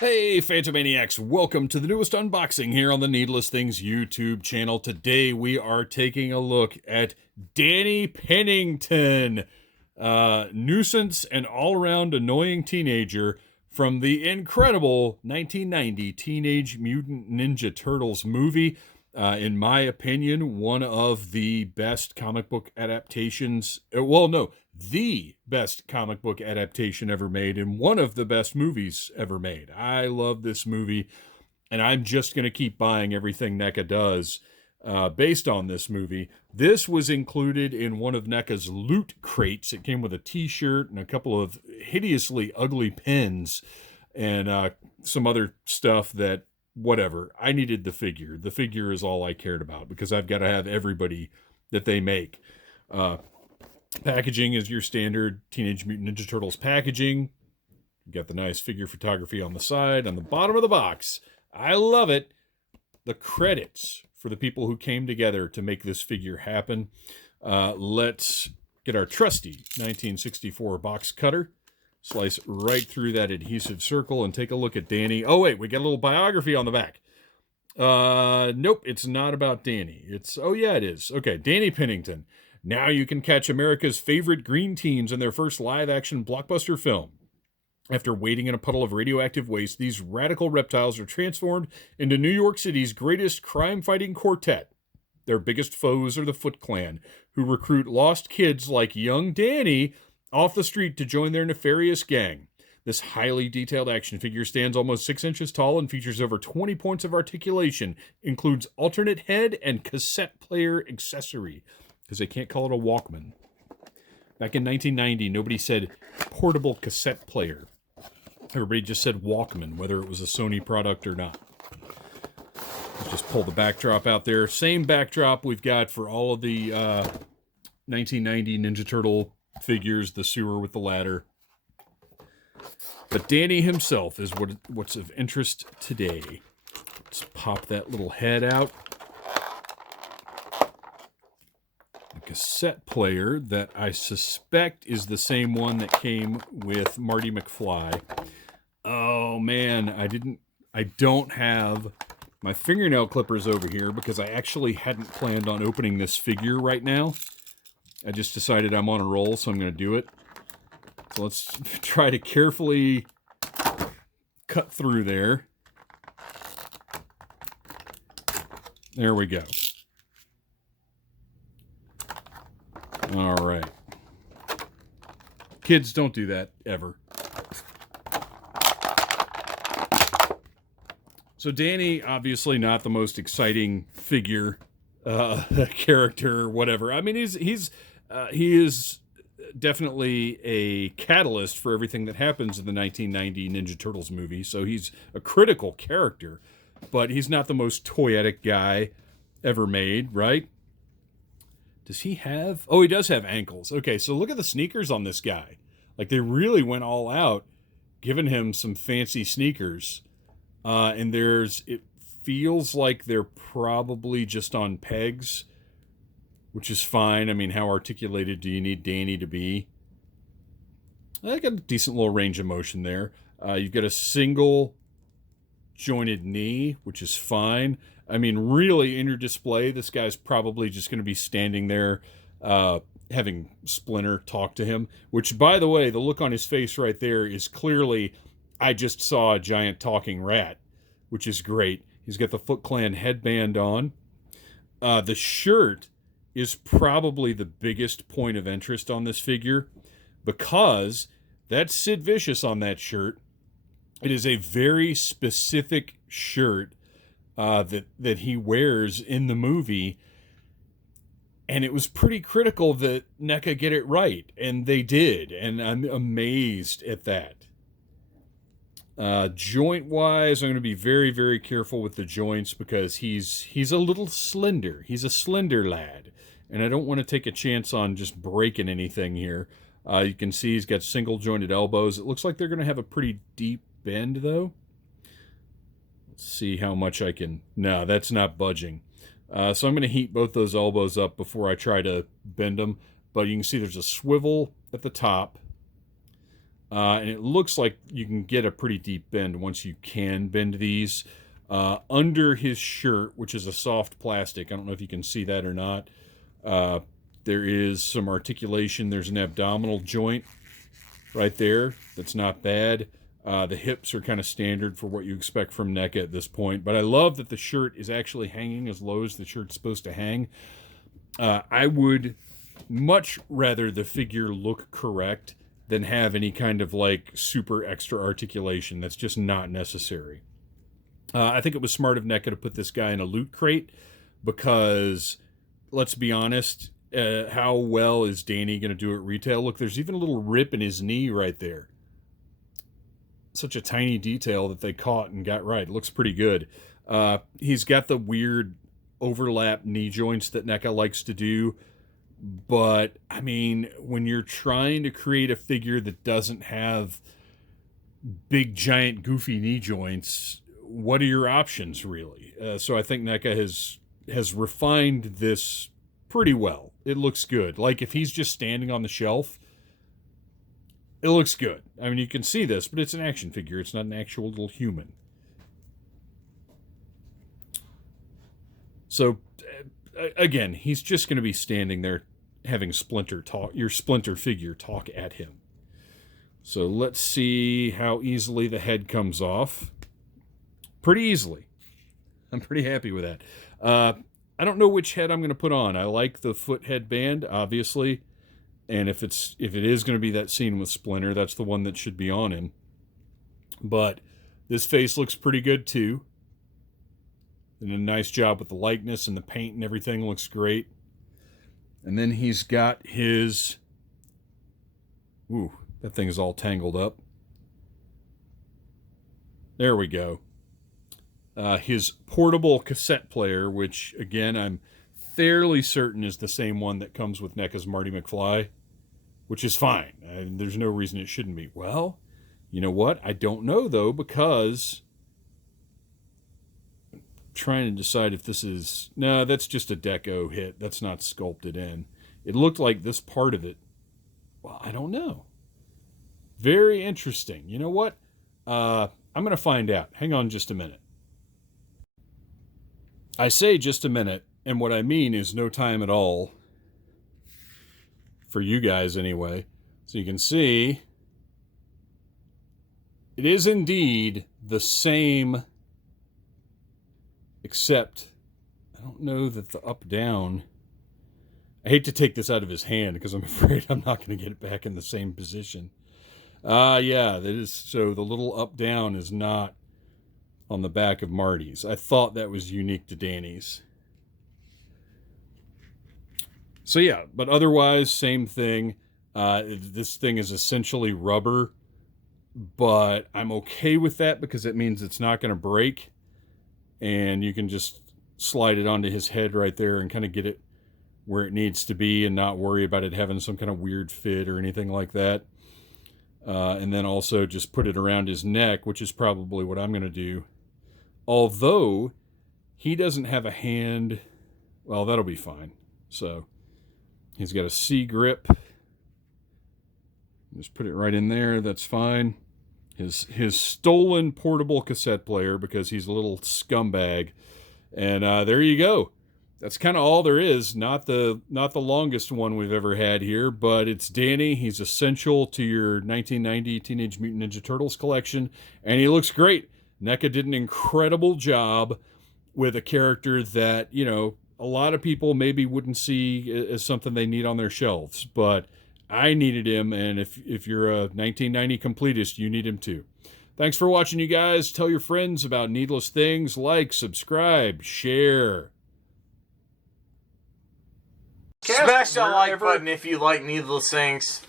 Hey, Phantomaniacs, welcome to the newest unboxing here on the Needless Things YouTube channel. Today we are taking a look at Danny Pennington, nuisance and all-around annoying teenager from the incredible 1990 Teenage Mutant Ninja Turtles movie. In my opinion, one of the best comic book adaptations. The best comic book adaptation ever made, and one of the best movies ever made. I love this movie, and I'm just going to keep buying everything NECA does based on this movie. This was included in one of NECA's loot crates. It came with a t-shirt and a couple of hideously ugly pins and some other stuff that, whatever. I needed the figure. The figure is all I cared about because I've got to have everybody that they make. Packaging is your standard Teenage Mutant Ninja Turtles packaging. You got the nice figure photography on the side. On the bottom of the box, I love it, the credits for the people who came together to make this figure happen. Let's get our trusty 1964 box cutter, slice right through that adhesive circle, and take a look at Danny. Oh, wait, we got a little biography on the back. Nope, it's not about Danny. Oh yeah, it is. Okay, Danny Pennington. Now you can catch America's favorite green teens in their first live-action blockbuster film. After wading in a puddle of radioactive waste, these radical reptiles are transformed into New York City's greatest crime-fighting quartet. Their biggest foes are the Foot Clan, who recruit lost kids like young Danny off the street to join their nefarious gang. This highly detailed action figure stands almost 6 inches tall and features over 20 points of articulation, includes alternate head and cassette player accessory, because they can't call it a Walkman. Back in 1990, nobody said portable cassette player. Everybody just said Walkman, whether it was a Sony product or not. Let's just pull the backdrop out there. Same backdrop we've got for all of the 1990 Ninja Turtle figures, the sewer with the ladder. But Danny himself is what's of interest today. Let's pop that little head out. Cassette player that I suspect is the same one that came with Marty McFly. Oh man, I don't have my fingernail clippers over here because I actually hadn't planned on opening this figure right now. I just decided I'm on a roll, so I'm going to do it. So let's try to carefully cut through there. There we go. All right. Kids, don't do that, ever. So Danny, obviously not the most exciting figure, character, whatever. I mean, he is definitely a catalyst for everything that happens in the 1990 Ninja Turtles movie, so he's a critical character, but he's not the most toyetic guy ever made, right? Does he have... Oh, he does have ankles. Okay, so look at the sneakers on this guy. Like, they really went all out, giving him some fancy sneakers. And it feels like they're probably just on pegs, which is fine. I mean, how articulated do you need Danny to be? I got a decent little range of motion there. You've got a single jointed knee, which is fine. I mean, really, in your display, this guy's probably just going to be standing there having Splinter talk to him, which, by the way, the look on his face right there is clearly, I just saw a giant talking rat, which is great. He's got the Foot Clan headband on. The shirt is probably the biggest point of interest on this figure because that's Sid Vicious on that shirt. It is a very specific shirt that he wears in the movie, and it was pretty critical that NECA get it right, and they did, and I'm amazed at that. Joint-wise, I'm going to be very, very careful with the joints because he's a little slender. He's a slender lad, and I don't want to take a chance on just breaking anything here. You can see he's got single-jointed elbows. It looks like they're going to have a pretty deep bend, though. See how much I can... No, that's not budging. So I'm going to heat both those elbows up before I try to bend them. But you can see there's a swivel at the top. And it looks like you can get a pretty deep bend once you can bend these. Under his shirt, which is a soft plastic, I don't know if you can see that or not, there is some articulation. There's an abdominal joint right there that's not bad. The hips are kind of standard for what you expect from NECA at this point. But I love that the shirt is actually hanging as low as the shirt's supposed to hang. I would much rather the figure look correct than have any kind of like super extra articulation. That's just not necessary. I think it was smart of NECA to put this guy in a loot crate because, let's be honest, how well is Danny going to do at retail? Look, there's even a little rip in his knee right there. Such a tiny detail that they caught and got right. It looks pretty good. He's got the weird overlap knee joints that NECA likes to do. But, I mean, when you're trying to create a figure that doesn't have big, giant, goofy knee joints, what are your options, really? So I think NECA has refined this pretty well. It looks good. Like, if he's just standing on the shelf, it looks good. I mean, you can see this, but it's an action figure. It's not an actual little human. So, again, he's just going to be standing there having Splinter talk, your Splinter figure talk at him. So let's see how easily the head comes off. Pretty easily. I'm pretty happy with that. I don't know which head I'm going to put on. I like the foot headband, obviously. And if it is going to be that scene with Splinter, that's the one that should be on him. But this face looks pretty good too. And a nice job with the likeness and the paint and everything looks great. And then he's got his... Ooh, that thing is all tangled up. There we go. His portable cassette player, which, again, I'm fairly certain is the same one that comes with NECA's Marty McFly, which is fine. There's no reason it shouldn't be. Well, you know what? I don't know, though, because... trying to decide if this is... No, that's just a deco hit. That's not sculpted in. It looked like this part of it... Well, I don't know. Very interesting. You know what? I'm going to find out. Hang on just a minute. I say just a minute, and what I mean is no time at all. For you guys, anyway. So you can see... it is indeed the same... except, I don't know that the up-down... I hate to take this out of his hand because I'm afraid I'm not going to get it back in the same position. Yeah, that is... so the little up-down is not on the back of Marty's. I thought that was unique to Danny's. So yeah, but otherwise, same thing. This thing is essentially rubber, but I'm okay with that because it means it's not going to break. And you can just slide it onto his head right there and kind of get it where it needs to be and not worry about it having some kind of weird fit or anything like that. And then also just put it around his neck, which is probably what I'm going to do. Although he doesn't have a hand, well, that'll be fine. So he's got a C grip. Just put it right in there. That's fine. His stolen portable cassette player because he's a little scumbag. And there you go. That's kind of all there is. Not the longest one we've ever had here, but it's Danny. He's essential to your 1990 Teenage Mutant Ninja Turtles collection, and he looks great. NECA did an incredible job with a character that, you know, a lot of people maybe wouldn't see as something they need on their shelves, but I needed him, and if you're a 1990 completist, you need him too. Thanks for watching, you guys. Tell your friends about Needless Things. Like, subscribe, share. Smash that like button if you like Needless Things.